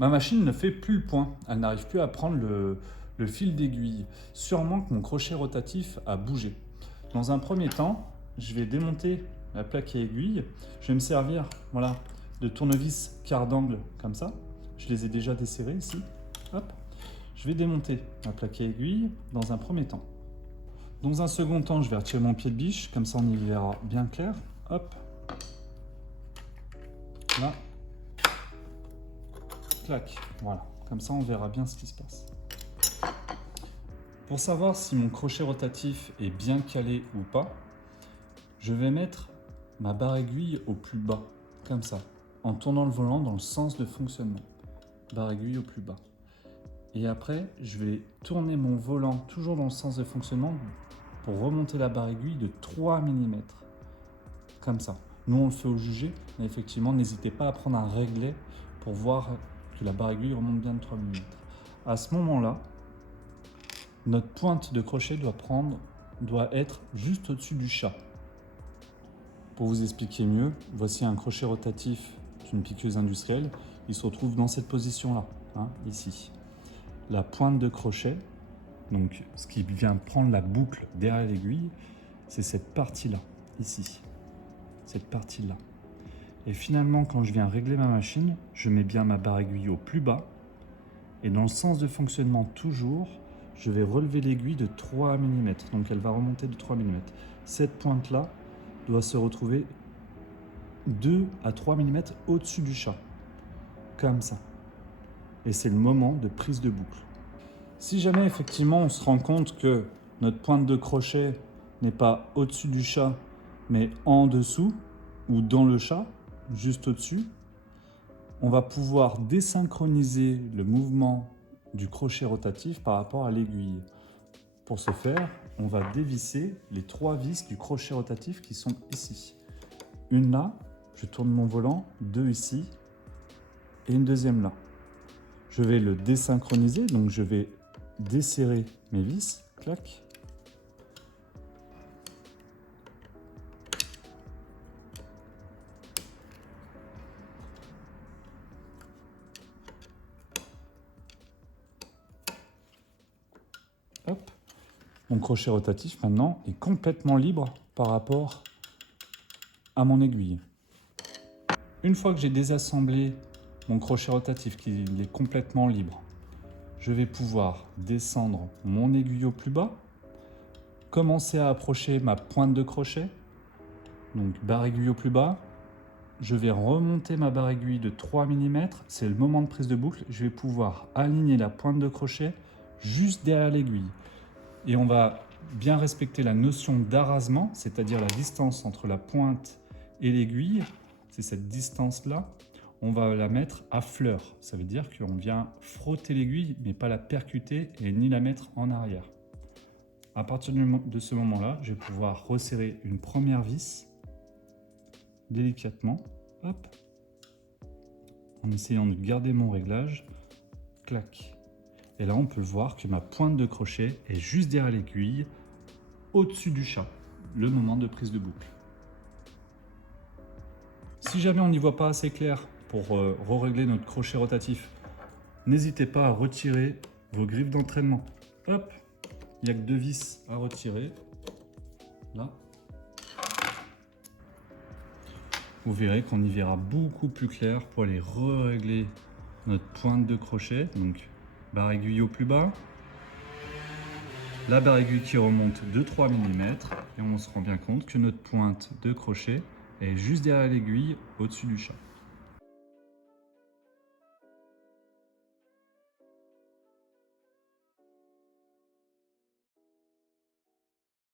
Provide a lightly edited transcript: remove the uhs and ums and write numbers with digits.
Ma machine ne fait plus le point, elle n'arrive plus à prendre le fil d'aiguille. Sûrement que mon crochet rotatif a bougé. Dans un premier temps, je vais démonter la plaque à aiguille. Je vais me servir de tournevis quart d'angle comme ça. Je les ai déjà desserrés ici. Hop. Je vais démonter ma plaque à aiguille dans un premier temps. Dans un second temps, je vais retirer mon pied de biche, comme ça on y verra bien clair. Hop. Là. Clac. Voilà. Comme ça on verra bien ce qui se passe. Pour savoir si mon crochet rotatif est bien calé ou pas, je vais mettre ma barre aiguille au plus bas, comme ça, en tournant le volant dans le sens de fonctionnement. Barre aiguille au plus bas. Et après, je vais tourner mon volant toujours dans le sens de fonctionnement pour remonter la barre aiguille de 3 mm. Comme ça. Nous, on le fait au jugé, mais effectivement, n'hésitez pas à prendre un réglet pour voir que la barre aiguille remonte bien de 3 mm. À ce moment-là, notre pointe de crochet doit être juste au-dessus du chat. Pour vous expliquer mieux, voici un crochet rotatif d'une piqueuse industrielle. Il se retrouve dans cette position-là, ici. La pointe de crochet, donc ce qui vient prendre la boucle derrière l'aiguille, c'est cette partie-là, ici. Cette partie-là. Et finalement, quand je viens régler ma machine, je mets bien ma barre aiguille au plus bas. Et dans le sens de fonctionnement toujours, je vais relever l'aiguille de 3 mm. Donc elle va remonter de 3 mm. Cette pointe-là doit se retrouver 2 à 3 mm au-dessus du chat. Comme ça. Et c'est le moment de prise de boucle. Si jamais effectivement on se rend compte que notre pointe de crochet n'est pas au-dessus du chat, mais en dessous ou dans le chat, juste au-dessus, on va pouvoir désynchroniser le mouvement du crochet rotatif par rapport à l'aiguille. Pour ce faire, on va dévisser les 3 vis du crochet rotatif qui sont ici. Une là, je tourne mon volant, 2 ici et une deuxième là. Je vais le désynchroniser, donc je vais desserrer mes vis, clac. Hop. Mon crochet rotatif maintenant est complètement libre par rapport à mon aiguille. Une fois que j'ai désassemblé mon crochet rotatif qui est complètement libre, je vais pouvoir descendre mon aiguille au plus bas, commencer à approcher ma pointe de crochet, donc barre aiguille au plus bas. Je vais remonter ma barre aiguille de 3 mm, c'est le moment de prise de boucle. Je vais pouvoir aligner la pointe de crochet juste derrière l'aiguille. Et on va bien respecter la notion d'arasement, c'est-à-dire la distance entre la pointe et l'aiguille. C'est cette distance-là. On va la mettre à fleur. Ça veut dire qu'on vient frotter l'aiguille, mais pas la percuter et ni la mettre en arrière. À partir de ce moment-là, je vais pouvoir resserrer une première vis délicatement, hop, en essayant de garder mon réglage, clac. Et là, on peut voir que ma pointe de crochet est juste derrière l'aiguille, au-dessus du chat, le moment de prise de boucle. Si jamais on n'y voit pas assez clair pour re-régler notre crochet rotatif, n'hésitez pas à retirer vos griffes d'entraînement. Hop, il n'y a que 2 vis à retirer. Là. Vous verrez qu'on y verra beaucoup plus clair pour aller re-régler notre pointe de crochet. Donc, barre aiguille au plus bas. La barre aiguille qui remonte de 3 mm. Et on se rend bien compte que notre pointe de crochet est juste derrière l'aiguille, au-dessus du chat.